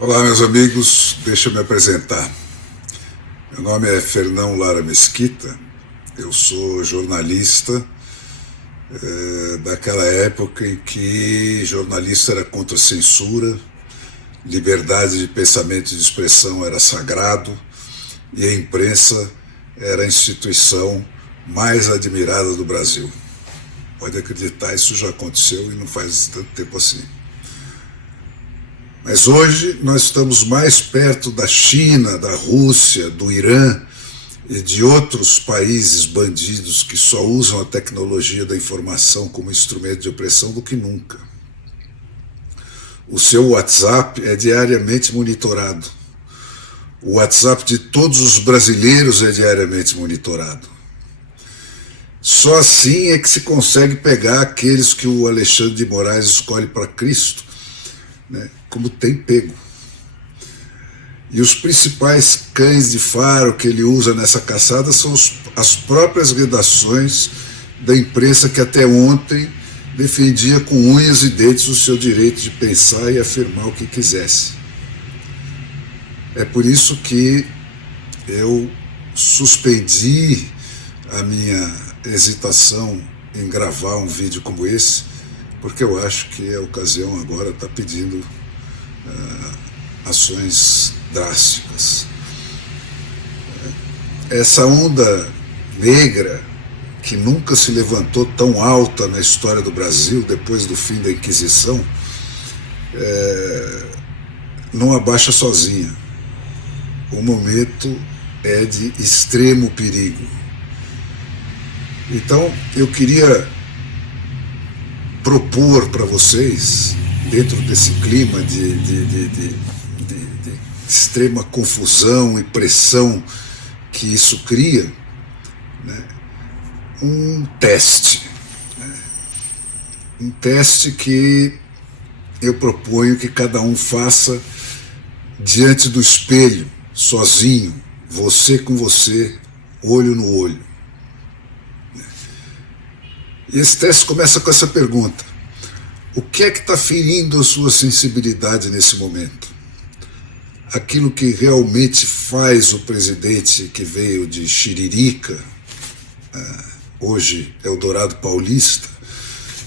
Olá, meus amigos, deixa eu me apresentar. Meu nome é Fernão Lara Mesquita, eu sou jornalista daquela época em que jornalista era contra a censura, liberdade de pensamento e de expressão era sagrado e a imprensa era a instituição mais admirada do Brasil. Pode acreditar, isso já aconteceu e não faz tanto tempo assim. Mas hoje nós estamos mais perto da China, da Rússia, do Irã e de outros países bandidos que só usam a tecnologia da informação como instrumento de opressão do que nunca. O seu WhatsApp é diariamente monitorado. O WhatsApp de todos os brasileiros é diariamente monitorado. Só assim é que se consegue pegar aqueles que o Alexandre de Moraes escolhe para Cristo, né, como tem pego. E os principais cães de faro que ele usa nessa caçada são as próprias redações da imprensa que até ontem defendia com unhas e dentes o seu direito de pensar e afirmar o que quisesse. É por isso que eu suspendi a minha hesitação em gravar um vídeo como esse, porque eu acho que a ocasião agora está pedindo ações drásticas. Essa onda negra que nunca se levantou tão alta na história do Brasil depois do fim da Inquisição não abaixa sozinha. O momento é de extremo perigo. Então eu queria propor para vocês, dentro desse clima de extrema confusão e pressão que isso cria, né, um teste. Um teste que eu proponho que cada um faça diante do espelho, sozinho, você com você, olho no olho. E esse teste começa com essa pergunta: o que é que está ferindo a sua sensibilidade nesse momento? Aquilo que realmente faz o presidente que veio de Xiririca, hoje Eldorado Paulista,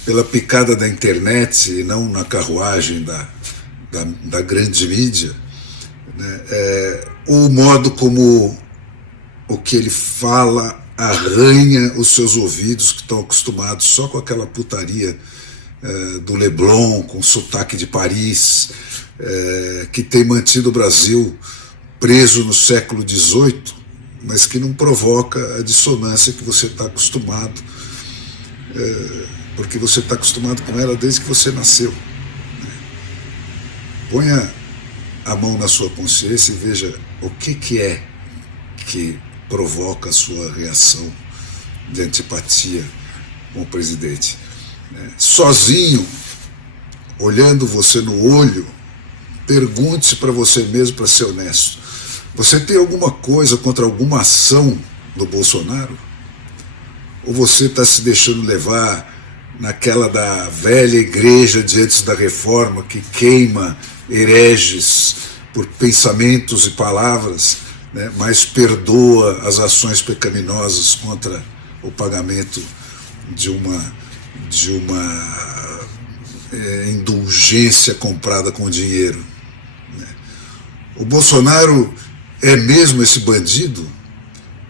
pela picada da internet e não na carruagem da grande mídia, né, o modo como o que ele fala arranha os seus ouvidos, que estão acostumados só com aquela putaria do Leblon, com sotaque de Paris, que tem mantido o Brasil preso no século XVIII, mas que não provoca a dissonância que você está acostumado, porque você está acostumado com ela desde que você nasceu. Ponha a mão na sua consciência e veja o que é que provoca a sua reação de antipatia com o presidente. Sozinho, olhando você no olho, pergunte-se para você mesmo, para ser honesto: você tem alguma coisa contra alguma ação do Bolsonaro? Ou você está se deixando levar naquela da velha igreja de antes da reforma, que queima hereges por pensamentos e palavras, né, mas perdoa as ações pecaminosas contra o pagamento de uma indulgência comprada com dinheiro? O Bolsonaro é mesmo esse bandido?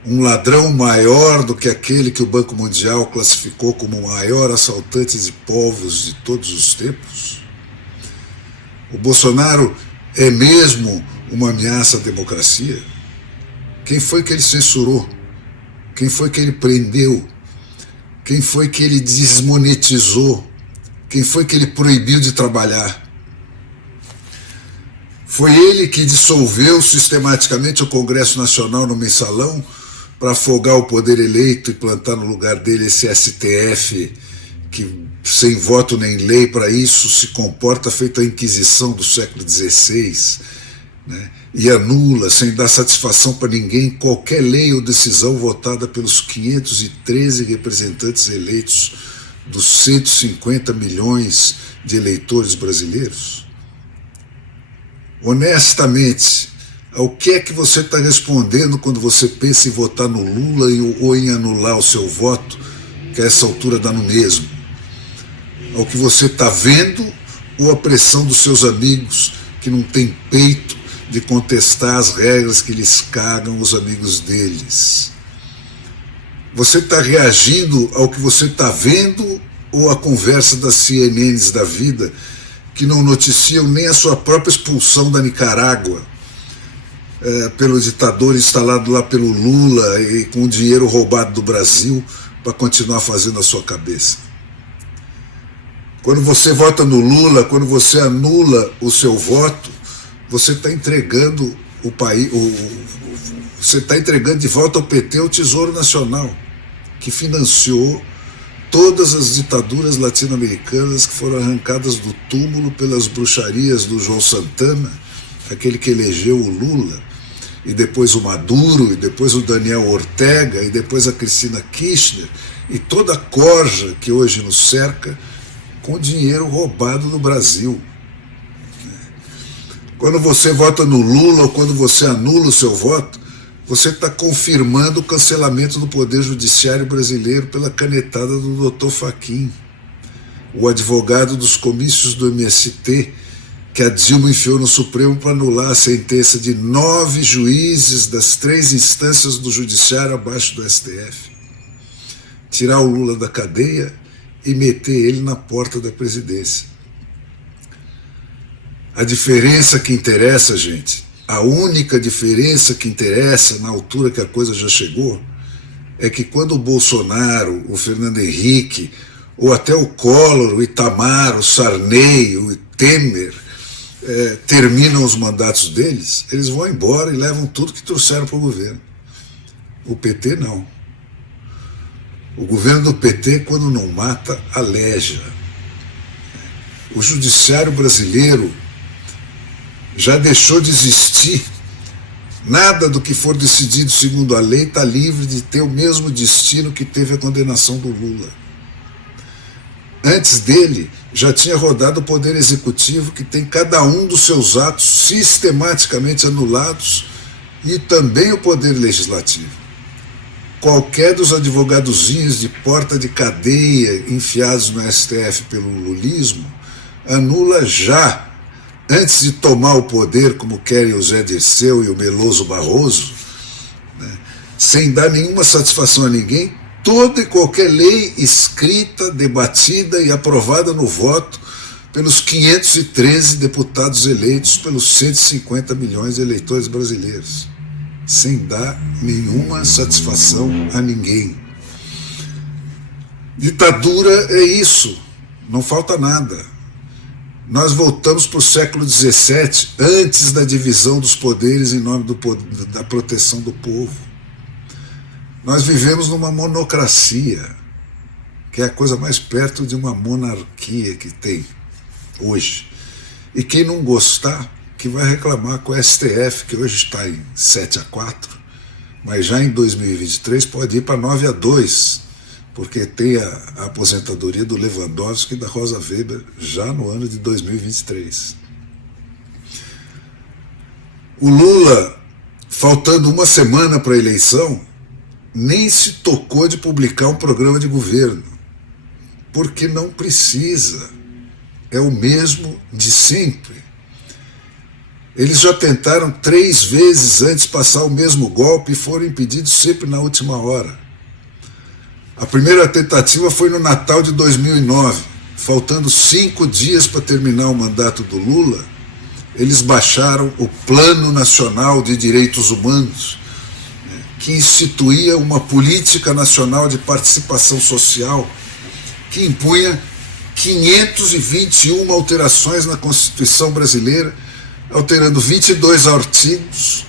Um ladrão maior do que aquele que o Banco Mundial classificou como o maior assaltante de povos de todos os tempos? O Bolsonaro é mesmo uma ameaça à democracia? Quem foi que ele censurou? Quem foi que ele prendeu? Quem foi que ele desmonetizou? Quem foi que ele proibiu de trabalhar? Foi ele que dissolveu sistematicamente o Congresso Nacional no mensalão para afogar o poder eleito e plantar no lugar dele esse STF que, sem voto nem lei para isso, se comporta feito a Inquisição do século XVI, né? E anula, sem dar satisfação para ninguém, qualquer lei ou decisão votada pelos 513 representantes eleitos dos 150 milhões de eleitores brasileiros? honestamente, ao que é que você está respondendo quando você pensa em votar no Lula ou em anular o seu voto, que a essa altura dá no mesmo? Ao que você está vendo ou a pressão dos seus amigos que não têm peito de contestar as regras que lhes cagam os amigos deles? Você está reagindo ao que você está vendo ou à conversa das CNNs da vida que não noticiam nem a sua própria expulsão da Nicarágua pelo ditador instalado lá pelo Lula e com o dinheiro roubado do Brasil para continuar fazendo a sua cabeça? Quando você vota no Lula, quando você anula o seu voto, você está entregando o país, você está entregando de volta ao PT o Tesouro Nacional, que financiou todas as ditaduras latino-americanas que foram arrancadas do túmulo pelas bruxarias do João Santana, aquele que elegeu o Lula, e depois o Maduro, e depois o Daniel Ortega, e depois a Cristina Kirchner, e toda a corja que hoje nos cerca, com dinheiro roubado do Brasil. Quando você vota no Lula ou quando você anula o seu voto, você está confirmando o cancelamento do Poder Judiciário brasileiro pela canetada do Dr. Fachin, o advogado dos comícios do MST, que a Dilma enfiou no Supremo para anular a sentença de 9 juízes das 3 instâncias do Judiciário abaixo do STF. Tirar o Lula da cadeia e meter ele na porta da presidência. A diferença que interessa, gente, a única diferença que interessa na altura que a coisa já chegou, é que quando o Bolsonaro, o Fernando Henrique, ou até o Collor, o Itamar, o Sarney, o Temer, terminam os mandatos deles, eles vão embora e levam tudo que trouxeram para o governo. O PT não. O governo do PT, quando não mata, aleja. O judiciário brasileiro já deixou de existir. Nada do que for decidido segundo a lei está livre de ter o mesmo destino que teve a condenação do Lula. Antes dele, já tinha rodado o Poder Executivo, que tem cada um dos seus atos sistematicamente anulados, e também o Poder Legislativo. Qualquer dos advogadozinhos de porta de cadeia enfiados no STF pelo lulismo anula já, antes de tomar o poder, como querem o Zé Dirceu e o Meloso Barroso, né, sem dar nenhuma satisfação a ninguém, toda e qualquer lei escrita, debatida e aprovada no voto pelos 513 deputados eleitos pelos 150 milhões de eleitores brasileiros, sem dar nenhuma satisfação a ninguém. Ditadura é isso, não falta nada. Nós voltamos para o século XVII, antes da divisão dos poderes em nome da proteção do povo. Nós vivemos numa monocracia, que é a coisa mais perto de uma monarquia que tem hoje. E quem não gostar, que vai reclamar com o STF, que hoje está em 7-4, mas já em 2023 pode ir para 9-2, porque tem a aposentadoria do Lewandowski e da Rosa Weber já no ano de 2023. O Lula, faltando uma semana para a eleição, nem se tocou de publicar um programa de governo, porque não precisa, é o mesmo de sempre. Eles já tentaram 3 vezes antes passar o mesmo golpe e foram impedidos sempre na última hora. A primeira tentativa foi no Natal de 2009, faltando 5 dias para terminar o mandato do Lula, eles baixaram o Plano Nacional de Direitos Humanos, que instituía uma política nacional de participação social, que impunha 521 alterações na Constituição brasileira, alterando 22 artigos,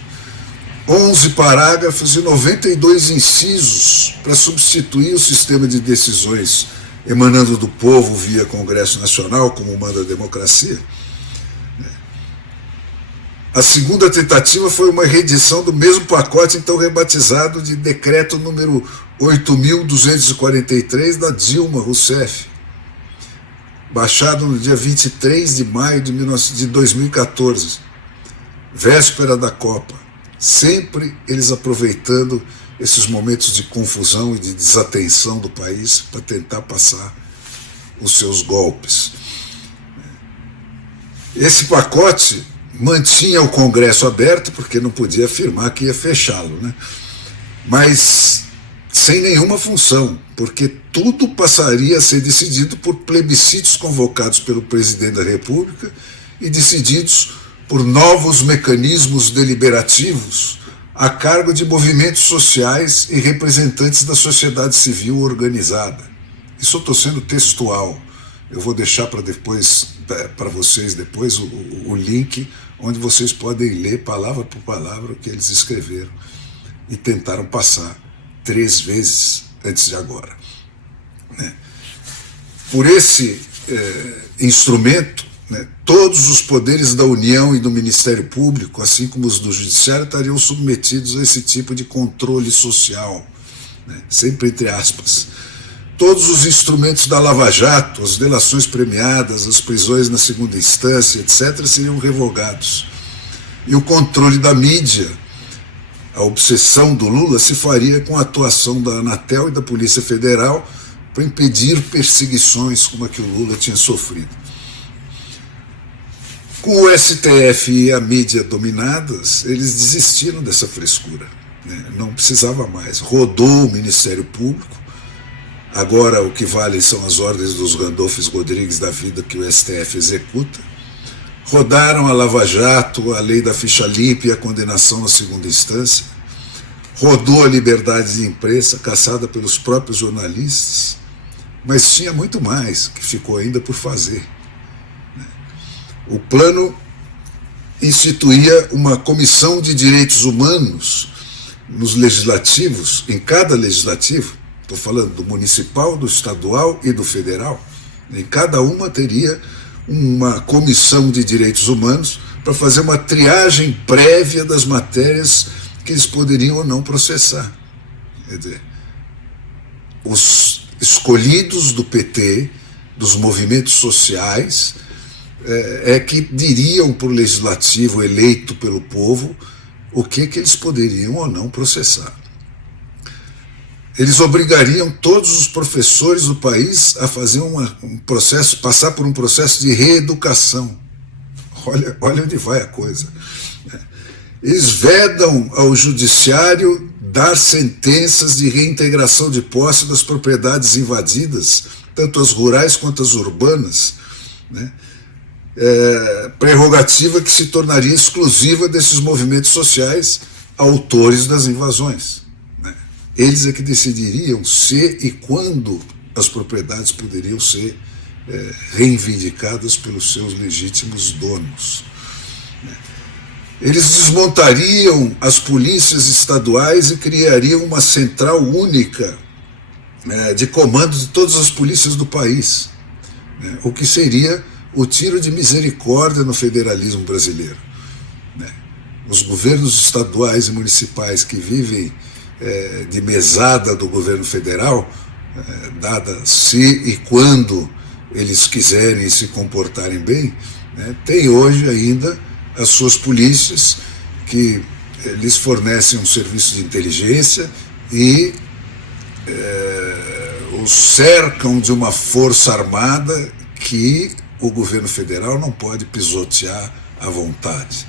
11 parágrafos e 92 incisos para substituir o sistema de decisões emanando do povo via Congresso Nacional, como manda a democracia. A segunda tentativa foi uma reedição do mesmo pacote, então rebatizado de Decreto número 8.243 da Dilma Rousseff, baixado no dia 23 de maio de 2014. véspera da Copa, sempre eles aproveitando esses momentos de confusão e de desatenção do país para tentar passar os seus golpes. Esse pacote mantinha o Congresso aberto, porque não podia afirmar que ia fechá-lo, né? Mas sem nenhuma função, porque tudo passaria a ser decidido por plebiscitos convocados pelo presidente da República e decididos por novos mecanismos deliberativos a cargo de movimentos sociais e representantes da sociedade civil organizada. Isso eu estou sendo textual. Eu vou deixar para vocês depois o link onde vocês podem ler palavra por palavra o que eles escreveram e tentaram passar 3 vezes antes de agora. Por esse instrumento, todos os poderes da União e do Ministério Público, assim como os do Judiciário, estariam submetidos a esse tipo de controle social, sempre entre aspas. Todos os instrumentos da Lava Jato, as delações premiadas, as prisões na segunda instância, etc., seriam revogados. E o controle da mídia, a obsessão do Lula, se faria com a atuação da Anatel e da Polícia Federal para impedir perseguições como a que o Lula tinha sofrido. Com o STF e a mídia dominadas, eles desistiram dessa frescura. Não precisava mais. Rodou o Ministério Público. Agora o que vale são as ordens dos Randolphos Rodrigues da vida que o STF executa. Rodaram a Lava Jato, a lei da ficha limpa e a condenação na segunda instância. Rodou a liberdade de imprensa, caçada pelos próprios jornalistas. Mas tinha muito mais que ficou ainda por fazer. O plano instituía uma comissão de direitos humanos nos legislativos, em cada legislativo, estou falando do municipal, do estadual e do federal, em cada uma teria uma comissão de direitos humanos para fazer uma triagem prévia das matérias que eles poderiam ou não processar. Quer dizer, os escolhidos do PT, dos movimentos sociais, que diriam para o legislativo eleito pelo povo o que eles poderiam ou não processar. Eles obrigariam todos os professores do país a fazer um processo, passar por um processo de reeducação. Olha onde vai a coisa. Eles vedam ao judiciário dar sentenças de reintegração de posse das propriedades invadidas, tanto as rurais quanto as urbanas, prerrogativa que se tornaria exclusiva desses movimentos sociais autores das invasões. Eles é que decidiriam se e quando as propriedades poderiam ser reivindicadas pelos seus legítimos donos. Eles desmontariam as polícias estaduais e criariam uma central única de comando de todas as polícias do país, o que seria o tiro de misericórdia no federalismo brasileiro. Os governos estaduais e municipais que vivem de mesada do governo federal, dada se e quando eles quiserem se comportarem bem, tem hoje ainda as suas polícias que lhes fornecem um serviço de inteligência e os cercam de uma força armada que o governo federal não pode pisotear à vontade.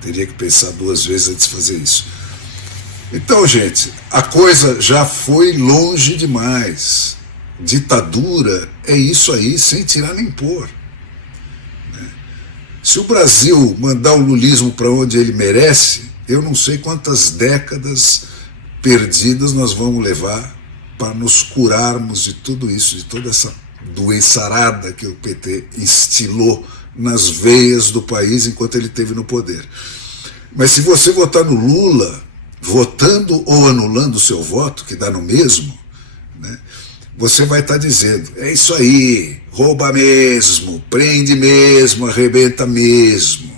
Teria que pensar 2 vezes antes de fazer isso. Então, gente, a coisa já foi longe demais. Ditadura é isso aí, sem tirar nem pôr. Se o Brasil mandar o lulismo para onde ele merece, eu não sei quantas décadas perdidas nós vamos levar para nos curarmos de tudo isso, de toda essa doençarada que o PT instilou nas veias do país enquanto ele esteve no poder. Mas se você votar no Lula, votando ou anulando o seu voto, que dá no mesmo, você vai estar dizendo, é isso aí, rouba mesmo, prende mesmo, arrebenta mesmo.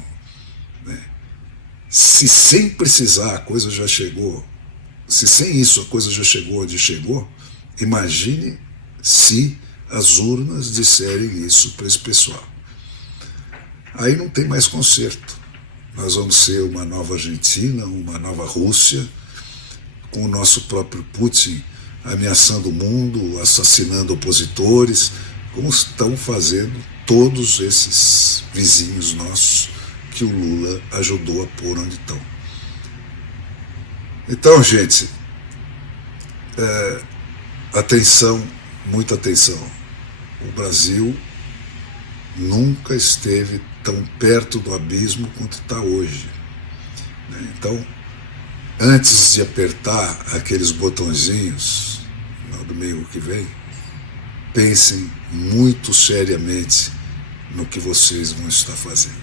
Se sem precisar a coisa já chegou, se sem isso a coisa já chegou onde chegou, imagine se as urnas disserem isso para esse pessoal. Aí não tem mais conserto. Nós vamos ser uma nova Argentina, uma nova Rússia, com o nosso próprio Putin ameaçando o mundo, assassinando opositores, como estão fazendo todos esses vizinhos nossos que o Lula ajudou a pôr onde estão. Então, gente, atenção, muita atenção. O Brasil nunca esteve tão perto do abismo quanto está hoje. Então, antes de apertar aqueles botõezinhos no domingo que vem, pensem muito seriamente no que vocês vão estar fazendo.